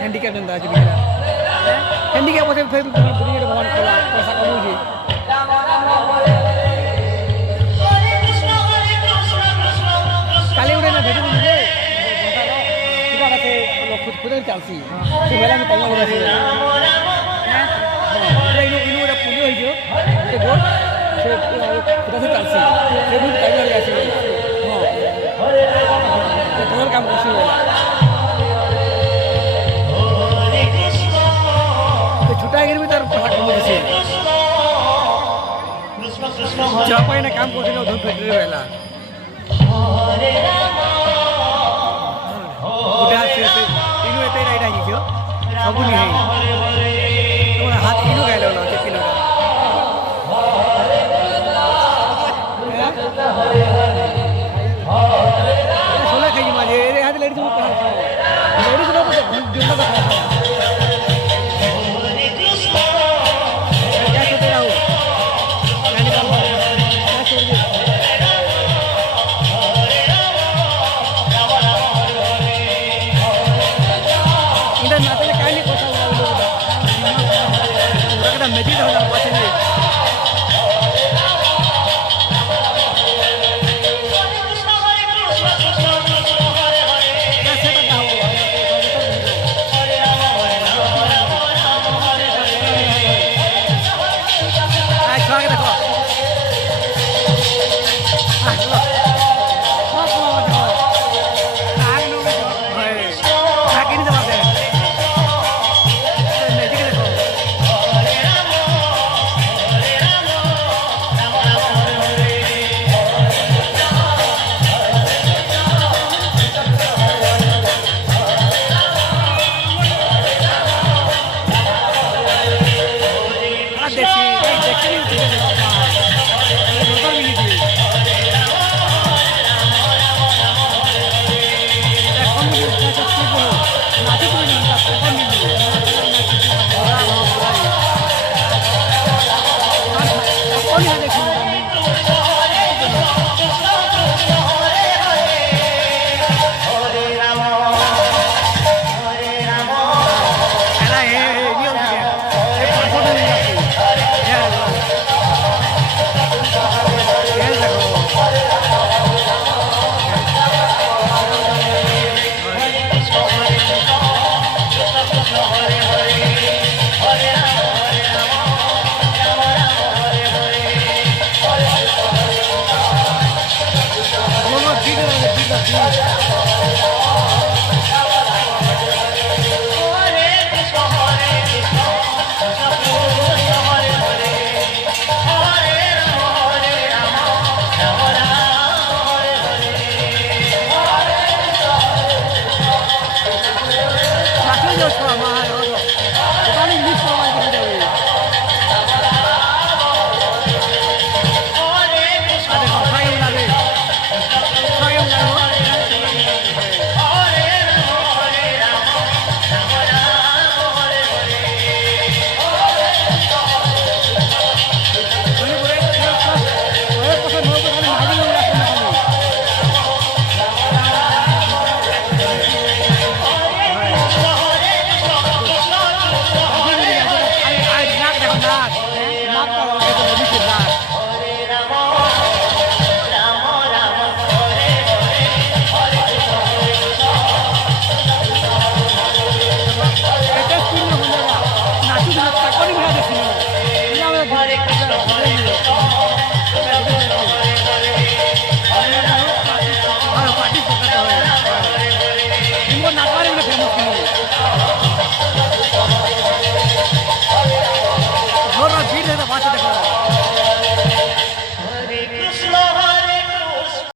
handicap দেন আছে বিকেলা handicap বসে ফের বুড়িয়ে ভগবান খোলা পয়সা কমুছে কালি উড়ে না ভেটে দিলে কিবা কাছে খুদে চালছি সে বেলা আমি টাইম করে আসি ইনু ওটা পুজো হয়েছে সে বোর্ড সে কোথা থেকে চালছি সে বুঝ টাইম করে আসি হ্যাঁ তোমার কাম করছি ছুটা গেলে তার পয়সা কমে গেছে যা পাই না কাম করছিল ধূপ ফেটে বেলা udah hasil ini itu ini ada gitu sabun ini तुम्हारा हाथ इनो गए लो ना चेक लो सोला खाई माजे रे हाथ लेडी तुम कहां लेडी को तो जुंडा का क्या सोते रहो नानी का क्या छोड़ दे इधर नाते ने काहे नहीं कोसा हुआ उधर उधर मेजी रहना पाछे नहीं कैसे बता हो आई खा के देखो आ चलो